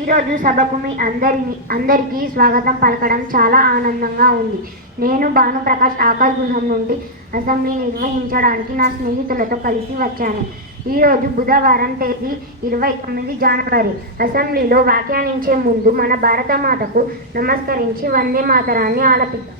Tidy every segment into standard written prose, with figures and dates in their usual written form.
ఈరోజు సభకు మీ అందరికీ స్వాగతం పలకడం చాలా ఆనందంగా ఉంది. నేను భానుప్రకాష్ ఆకాశ్ గృహం నుండి అసెంబ్లీ నిర్వహించడానికి నా స్నేహితులతో కలిసి వచ్చాను. ఈరోజు బుధవారం తేదీ 29 జనవరి. అసెంబ్లీలో వ్యాఖ్యానించే ముందు మన భారతమాతకు నమస్కరించి వందే మాతరాన్ని ఆలపిద్దాం.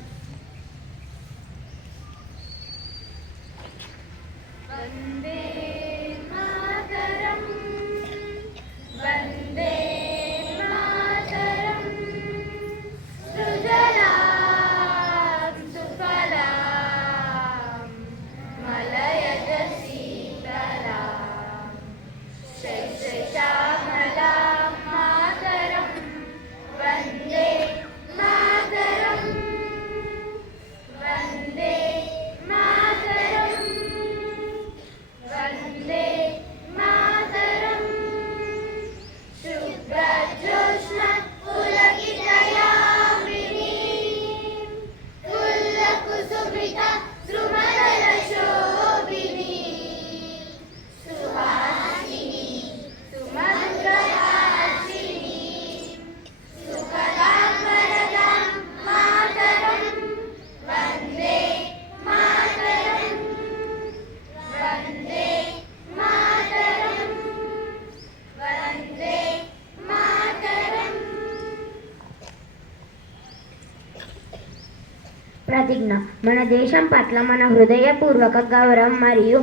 ప్రతిజ్ఞ. మన దేశం పట్ల మన హృదయపూర్వక గౌరవం మరియు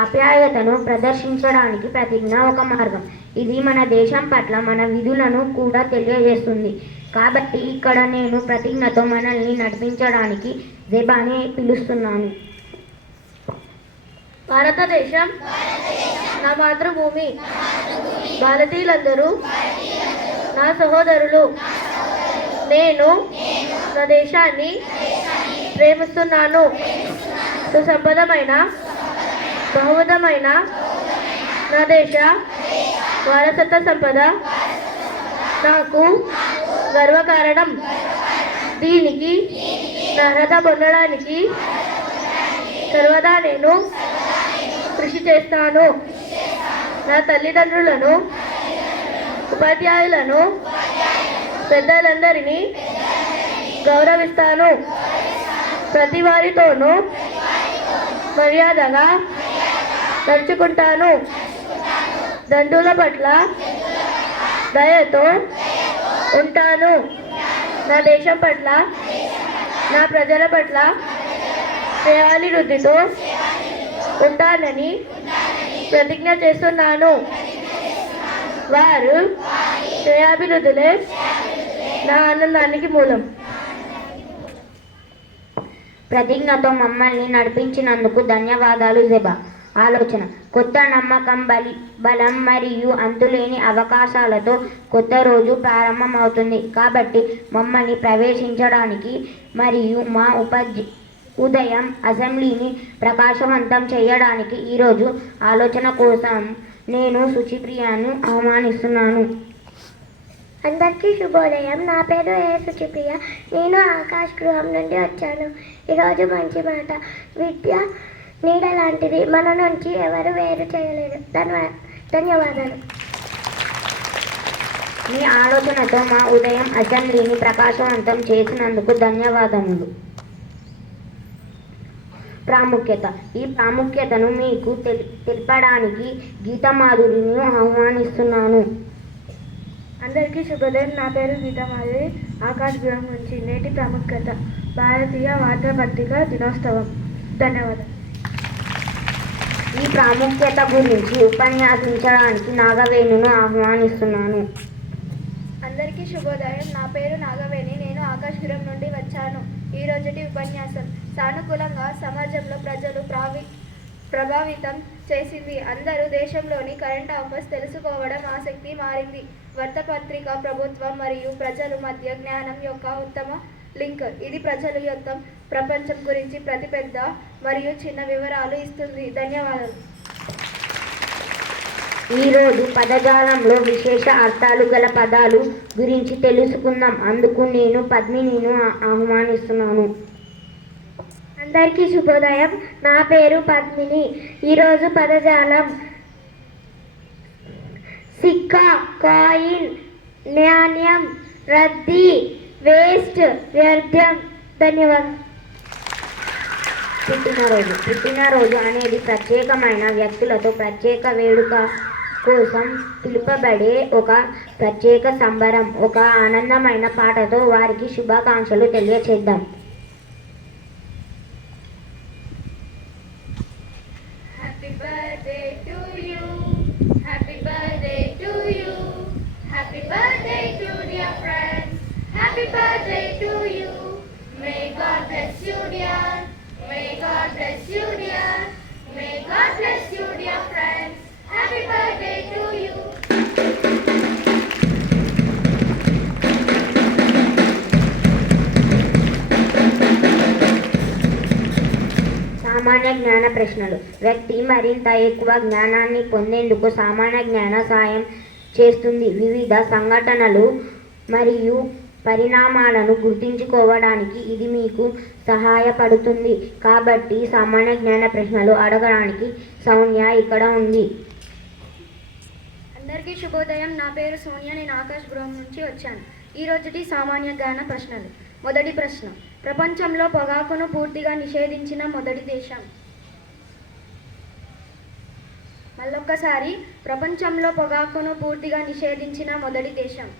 ఆప్యాయతను ప్రదర్శించడానికి ప్రతిజ్ఞ ఒక మార్గం. ఇది మన దేశం పట్ల మన విధులను కూడా తెలియజేస్తుంది. కాబట్టి ఇక్కడ నేను ప్రతిజ్ఞతో మనల్ని నడిపించడానికి జెబాని పిలుస్తున్నాను. భారతదేశం నా మాతృభూమి. భారతీయులందరూ నా సహోదరులు. నేను నా దేశాన్ని ప్రేమిస్తున్నాను. సుసంపన్నమైన బహువిధమైన నా దేశ వారసత్వ సంపద నాకు గర్వకారణం. దీనికి అర్హత పొందడానికి సర్వదా నేను కృషి చేస్తాను. నా తల్లిదండ్రులను, ఉపాధ్యాయులను, పెద్దలందరినీ గౌరవిస్తాను. ప్రతి వారితోనూ మర్యాదగా నడుచుకుంటాను. దండుల పట్ల దయతో ఉంటాను. నా దేశం పట్ల, నా ప్రజల పట్ల శ్రేయాభివృద్ధితో ఉంటానని ప్రతిజ్ఞ చేస్తున్నాను. వారు శ్రేయాభివృద్ధులే నా ఆనందానికి మూలం. ప్రతిజ్ఞతో మమ్మల్ని నడిపించినందుకు ధన్యవాదాలు జెబా. ఆలోచన. కొత్త నమ్మకం, బలం మరియు అంతులేని అవకాశాలతో కొత్త రోజు ప్రారంభమవుతుంది. కాబట్టి మమ్మల్ని ప్రవేశించడానికి మరియు మా ఉదయం అసెంబ్లీని ప్రకాశవంతం చేయడానికి ఈరోజు ఆలోచన కోసం నేను శుచిప్రియను ఆహ్వానిస్తున్నాను. అందరికీ శుభోదయం. నా పేరు సుచిప్రియ. నేను ఆకాశ్ గృహం నుండి వచ్చాను. ఈరోజు మంచి మాట. విద్య నీడ లాంటిది. మన నుంచి ఎవరు వేరు చేయలేరు. ధన్యవాదాలు. మీ ఆలోచనతో మా ఉదయం అసెంబ్లీని ప్రకాశవంతం చేసినందుకు ధన్యవాదములు. ప్రాముఖ్యత. ఈ ప్రాముఖ్యతను మీకు తెలపడానికి గీతామాధురిని ఆహ్వానిస్తున్నాను. అందరికీ శుభోదయం. నా పేరు గీతామాధురి. ఆకాశ్ గృహం నుంచి. నేటి ప్రాముఖ్యత భారతీయ వార్తాపత్రిక దినోత్సవం. ధన్యవాదాలు. ఈ ప్రాముఖ్యత గురించి ఉపన్యాసించడానికి నాగవేణును ఆహ్వానిస్తున్నాను. అందరికీ శుభోదయం. నా పేరు నాగవేణి. నేను ఆకాశ్ గృహం నుండి వచ్చాను. ఈ రోజుటి ఉపన్యాసం సానుకూలంగా సమాజంలో ప్రజలు ప్రభావితం చేసింది. అందరూ దేశంలోని కరెంట్ అఫైర్స్ తెలుసుకోవడం ఆసక్తి మారింది. వార్తాపత్రిక ప్రభుత్వం మరియు ప్రజల మధ్య జ్ఞానం యొక్క ఉత్తమ లింక్. ఇది ప్రజల యొక్క ప్రపంచం గురించి ప్రతి పెద్ద మరియు చిన్న వివరాలు ఇస్తుంది. ధన్యవాదాలు. ఈరోజు పదజాలంలో విశేష అర్థాలు గల పదాలు గురించి తెలుసుకుందాం. అందుకు నేను పద్మినిను ఆహ్వానిస్తున్నాను. అందరికీ శుభోదయం. నా పేరు పద్మిని. ఈరోజు పదజాలం: సిక్కా, కాయిన్, నాణ్యం, రద్దీ, వేస్ట్, వ్యర్థం. ధన్యవాదాలు. పుట్టినరోజు అనేది ప్రత్యేకమైన వ్యక్తులతో ప్రత్యేక వేడుక కోసం పిలుపబడే ఒక ప్రత్యేక సంబరం. ఒక ఆనందమైన పాటతో వారికి శుభాకాంక్షలు తెలియచేద్దాం. Happy birthday to you. Happy birthday to you. Happy birthday to dear friends. Happy birthday to you. May God bless you, dear. May God bless you, dear. May God bless you, dear friends. Happy birthday to you. సామాన్య జ్ఞాన ప్రశ్నలు. వ్యక్తి మరింత ఎక్కువ జ్ఞానాన్ని పొందేందుకు సామాన్య జ్ఞాన సాయం చేస్తుంది. వివిధ సంఘటనలు మరియు పరిణామాలను గుర్తుంచుకోవడానికి ఇది మీకు సహాయపడుతుంది. కాబట్టి సామాన్య జ్ఞాన ప్రశ్నలు అడగడానికి సౌమ్య ఇక్కడ ఉంది. అందరికీ శుభోదయం. నా పేరు సోనియా. నేను ఆకాశ్ గృహం నుంచి వచ్చాను. ఈ రోజుటి సామాన్య జ్ఞాన ప్రశ్నలు. మొదటి ప్రశ్న. ప్రపంచంలో పొగాకును పూర్తిగా నిషేధించిన మొదటి దేశం? మళ్ళొక్కసారి. ప్రపంచంలో పొగాకును పూర్తిగా నిషేధించిన మొదటి దేశం?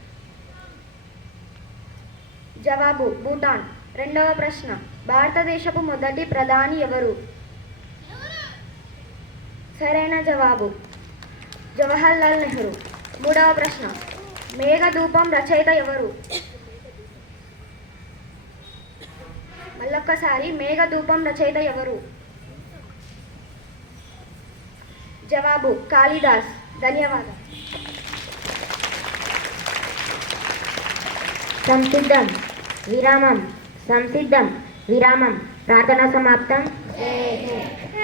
జవాబు భూటాన్. రెండవ ప్రశ్న. భారతదేశపు మొదటి ప్రధాని ఎవరు? సరైన జవాబు జవహర్లాల్ నెహ్రూ. మూడవ ప్రశ్న. మేఘదూపం రచయిత ఎవరు? మళ్ళొక్కసారి. మేఘదూపం రచయిత ఎవరు? జవాబు కాళిదాస్. ధన్యవాదాలు. సంసిద్ధం, విరామం. ప్రార్థన సమాప్తం. జై హింద్.